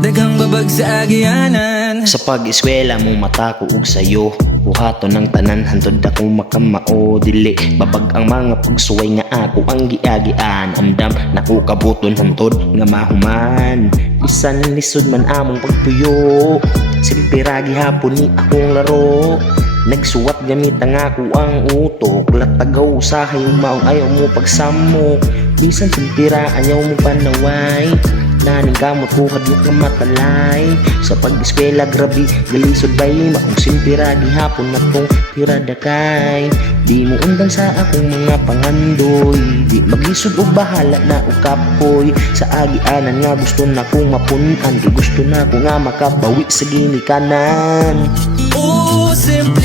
daghang babag sa agyanan. Sa pag-eskwela mo matako og sayo, buhaton ng tanan hantod ako makamao. Dili babag ang mga pagsuway nga ako ang giagian. Andam naku kabuton hantod nga mahuman. Bisan lisod man among pagpuyo, simple ra gihapon ni akong laro. Nagsuwat gamit ang ako ang utok, latagaw usahay umaong ayaw mo pagsamok. Bisan simpira ayaw mo panaway, naning kamot ko kadlok nga matalay. Sa pag-eskwela grabe galisod bay, maong simpira gihapon na kong tiradakay. Di mo undang sa akong mga pangandoy, di maglisod o bahala na o kapoy. Sa agianan nga gusto na kong mapunan, di gusto na ko nga makabawi sa ginikanan. Oh, simple